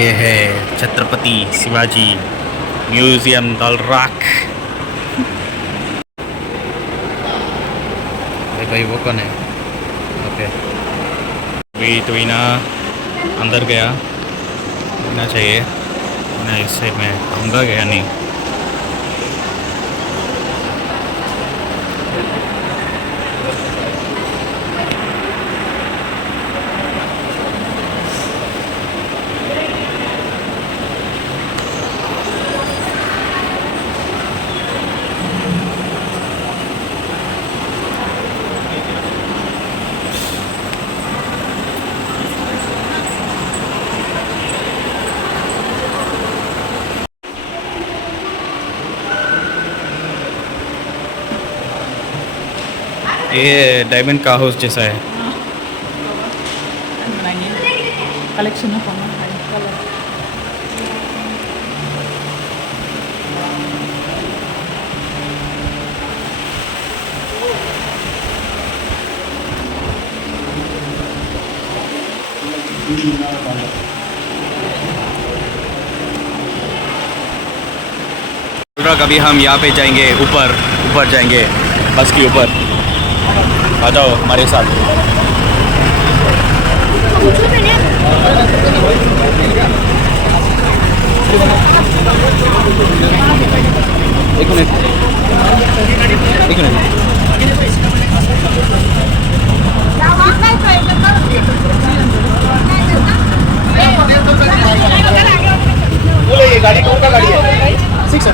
ये है छत्रपति शिवाजी म्यूजियम दल रॉक। भाई वो कौन है? ओके अभी तो इना अंदर गया होना चाहिए ना, इस साइड में आऊँगा गया नहीं। ये डायमंड का हाउस जैसा है। Collection of colour. अभी हम यहाँ पे जाएंगे, ऊपर जाएंगे बस के ऊपर। आ जाओ हमारे साथ। एक मिनट बोले ये गाड़ी कौन सा गाड़ी है? 600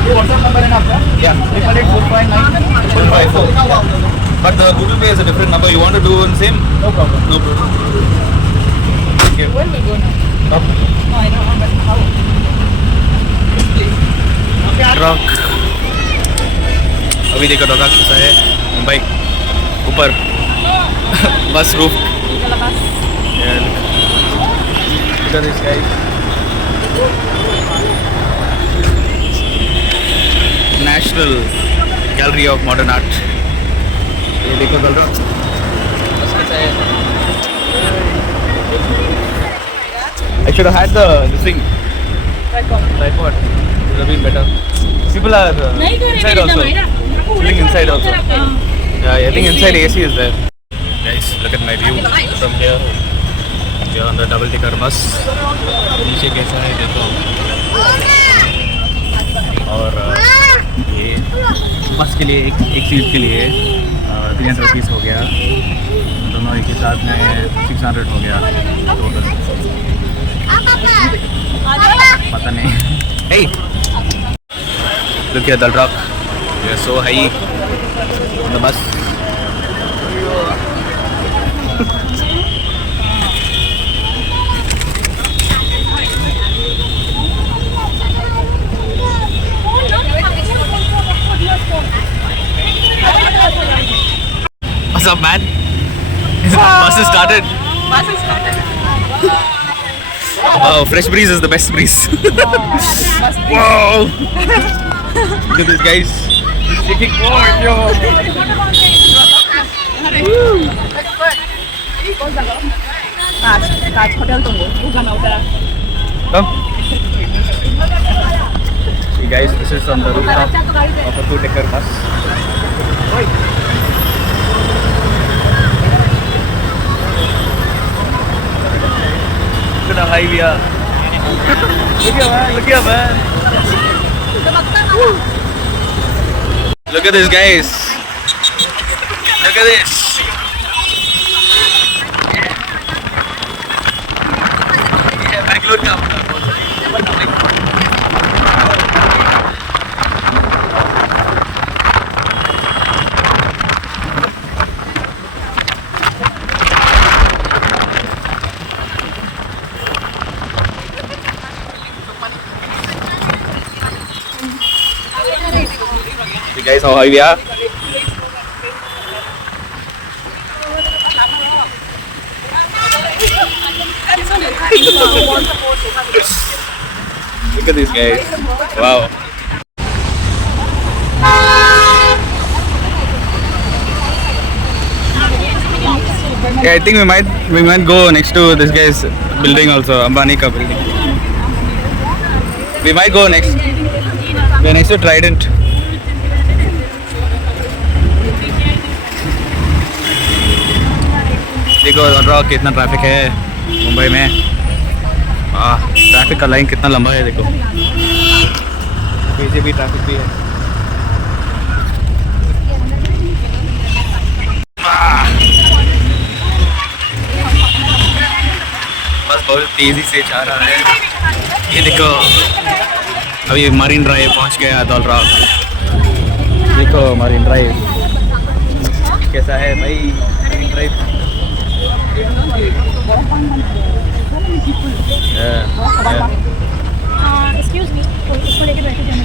ये व्हाट्सएप नंबर है ना आपका? Yeah. 884.955. But the Google Pay is a different number. You want to do one same? No problem. No problem. Okay. When we go now? Up. No, I know, but how? Rock अभी देखो rock कैसा है मुंबई ऊपर बस roof. Look at this guys. National Gallery of Modern Art. ये देखो चल रहा I should have had this thing. Tripod. Would have been better. People are inside also. Chilling inside also. Yeah, I think inside AC is there. Guys, look at my view from here. We are on the double decker bus. नीचे कैसा है देखो। और ये बस के लिए एक सीट के लिए 300 रुपीज़ हो गया, दोनों एक ही साथ में 600 हो गया टोटल। पता नहीं। Hey, look at the rock. We are so high on the bus. What's up, man? Bus has started. Oh, fresh breeze is the best breeze. Wow! Look at this, guys. It's taking more, yo. Taj Hotel tunggu, bukan hotel. Come. See, guys, this is on the rooftop of a two-decker bus. Look at how high we are. Look here, man. Look at this, guys. Look at this. Yeah, Bangalore का See guys how high we are. Look at these guys. Wow. Yeah, I think we might go next to this guy's building also, Ambani ka building. We might go next. We're next to Trident. देखो rock कितना traffic है मुंबई में। Traffic का line कितना लंबा है देखो। पीछे भी ट्रैफिक भी है। बस बहुत तेजी से जा रहा है। ये देखो अभी मरीन ड्राइव पहुंच गया दौल रॉक। देखो मरीन ड्राइव कैसा है भाई। मरीन ड्राइव एक्सक्यूज मी इसको लेके बैठे जाने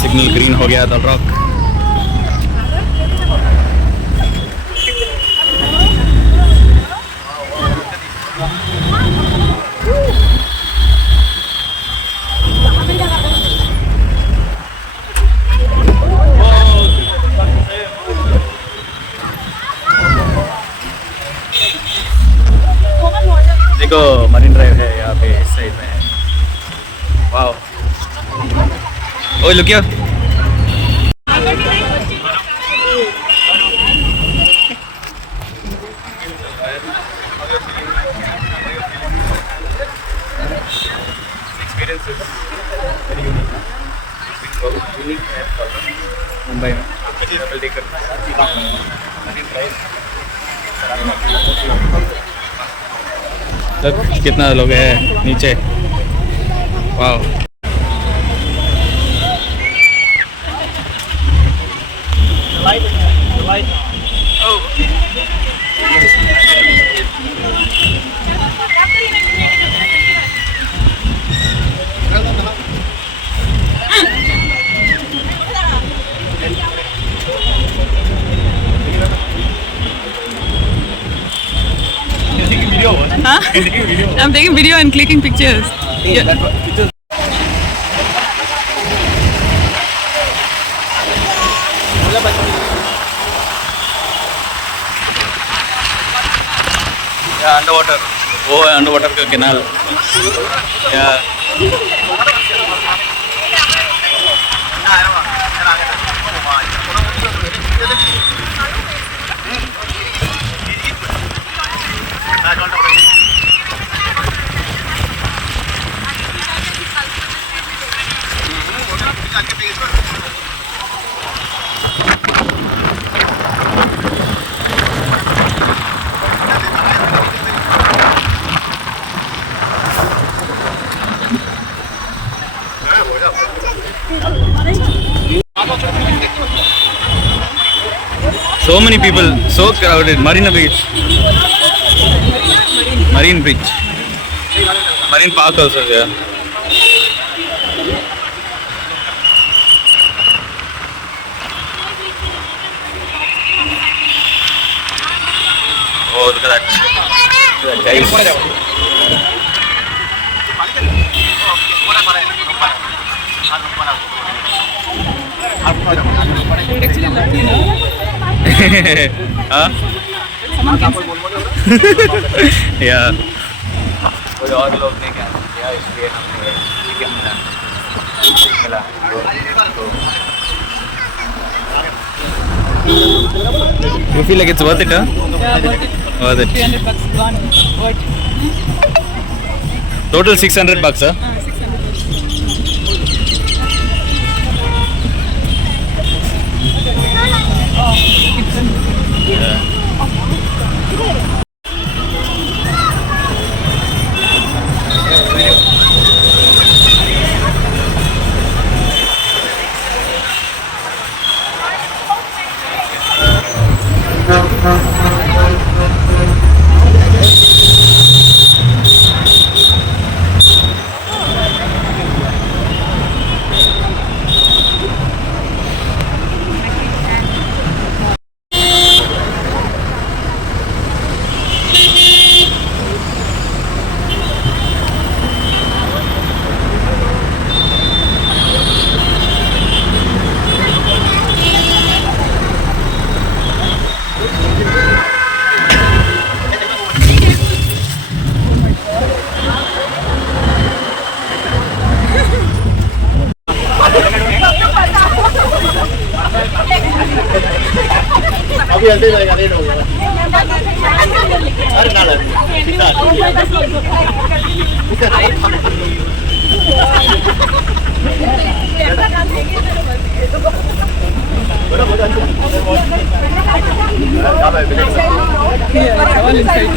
सिग्नल ग्रीन हो गया दौल रॉक। देखो मरीन ड्राइव है यहाँ पे इस साइड में। वाओ ओए लुक हियर। मुंबई में कितना लोग हैं नीचे। Wow Huh? I'm taking video and clicking pictures. Yeah. Underwater वो है अंडरवाटर का canal. So many people, so crowded. Marina Beach, Marine Beach, Marine Park also here. Oh, look at that. Look at that Actually, lucky, no? हाँ? Someone can या कोई और लोग नहीं क्या इसलिए हमने चिकन मिला। You feel like it's worth it, huh? Yeah, worth it. Worth it. $300 gone. Worth. Total $600, huh? 600. अभी ऐसे जाएगा, लेट हो गया। अरे ना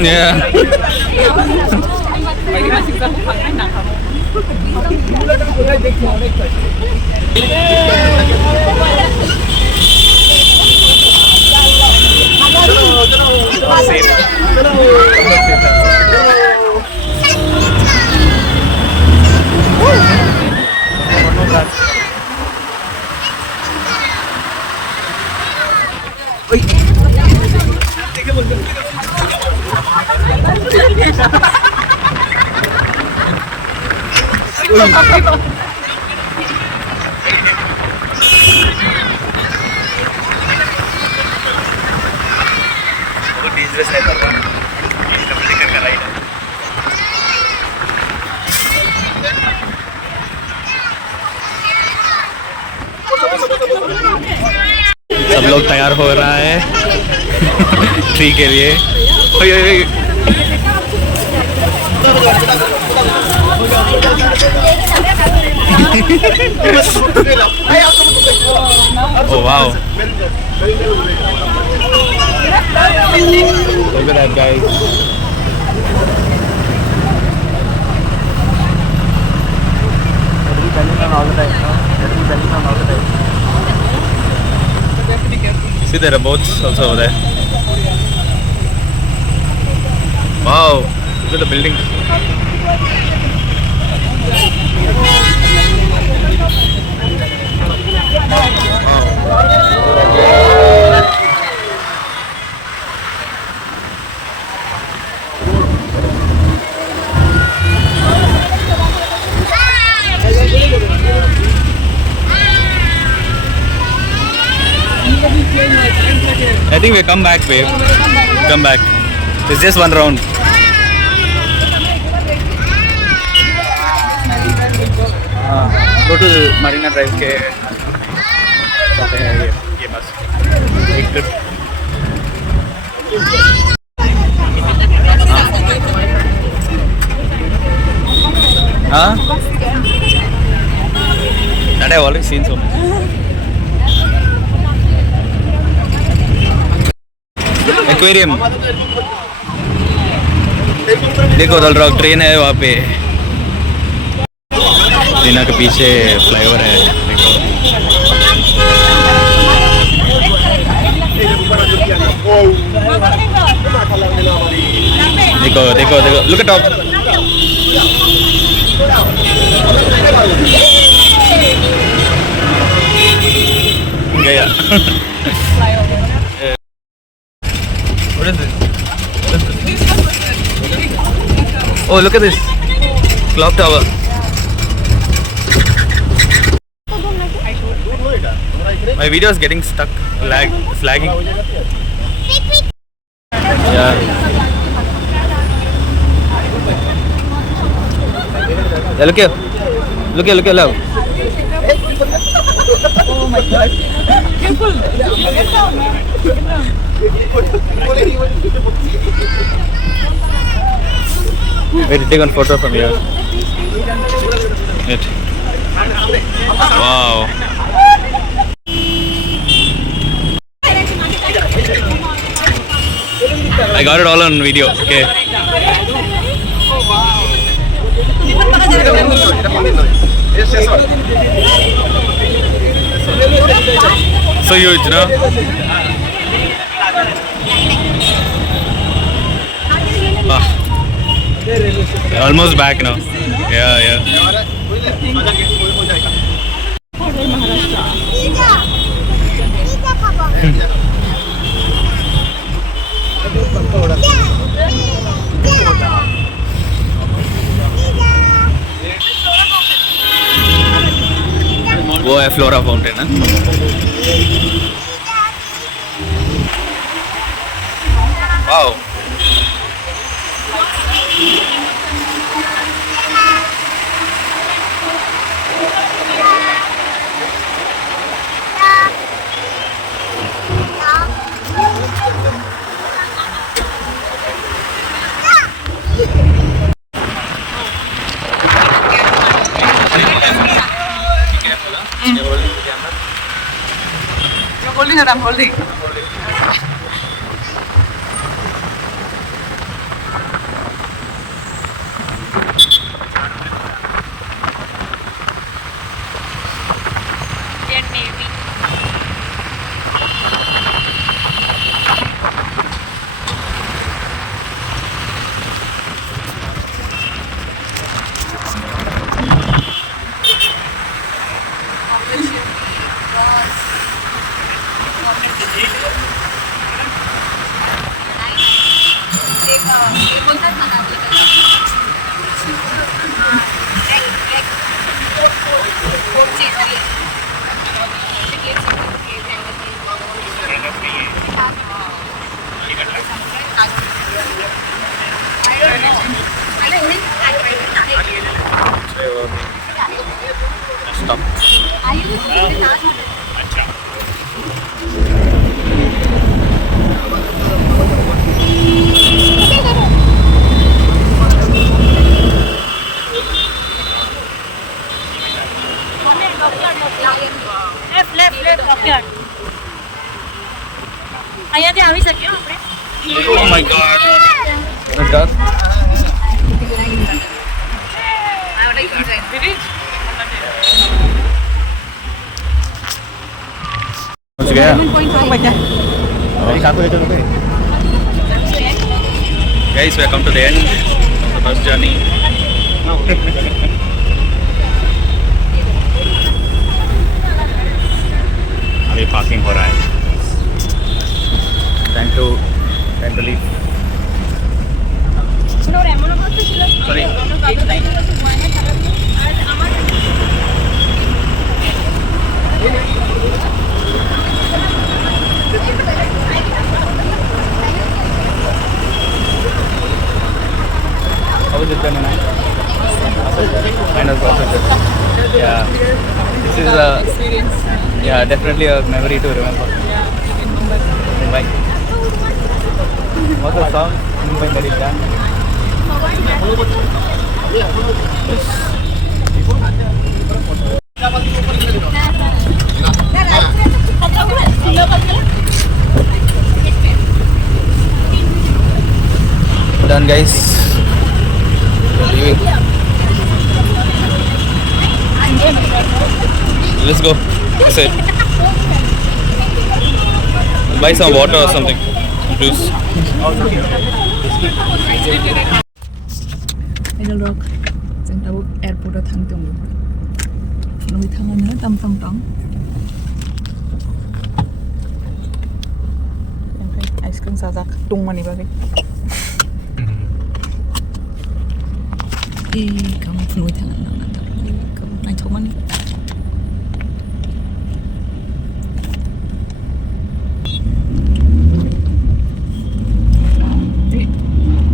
Yeah. सब लोग तैयार हो रहा है ट्री के लिए। ओए, ओए, ओए। Oh wow. Look at that, guys. See, there are boats also over there. Wow, look at the building. I think we come back, babe. Come back. It's just one round. Go to Marina Drive के जाते हैं ये बस एक trip. हाँ? That I've already seen so much. Aquarium देखो, दल rock train है वहाँ पे, रीना के पीछे फ्लाईओवर है। देखो देखो देखो, लुक एट टॉप। गया। What is this? Oh, look at this clock tower. My video is getting stuck, it's lagging. Yeah. Yeah, look here. Look here, look here, love. Oh my god. Careful. Get down, man. Get down. Wait, take one photo from here. Wait. Wow. I got it all on video. Okay. So huge, no? Almost back now. Yeah. वो है flora fountain है wow You're holding it, I'm holding. અહીંયાથી આવી શકીએ આપણે Oh my god. Is that? पहुंच गया Guys, we come to the end of the bus journey. अभी पार्किंग हो रहा है. Time to leave. Sorry. How was it, Pamela? Kind of also good. Yeah. This is definitely a memory to remember. Mumbai. What's the song? Mumbai Marita. Done, guys. We're leaving. Let's go. That's it. Buy some water or something. Juice. Idol Rock. Chúng ta airport ở thang tùng. Nói thang anh nó tâm tâm trắng. Em thấy ice cream sao ra tung mà đi bao cái. Đi cầm nuôi thằng anh nó cầm anh thấu anh.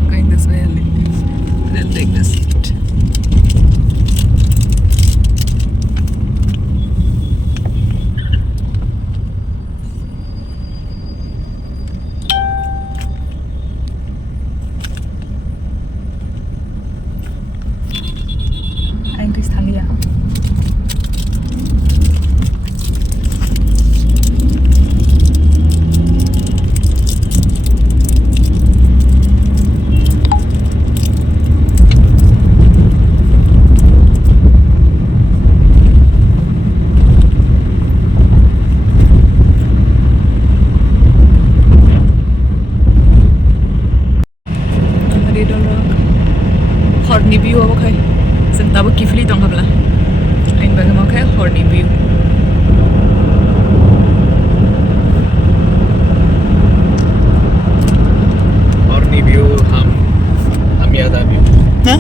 Going this way only. They'll take the seat. Anh Thalia. Horny view. Horny view, हम याद आ view. Hah?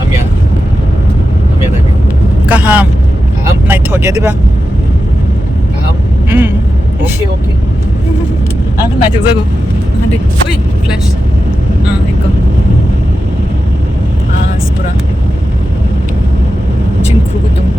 हम याद आ view. Kaham. हम Nai thok ya diba? हम Okay. Ang nai thực ra go. Hande. Ui, flash. Eko. Pura. Chingkru ko tong.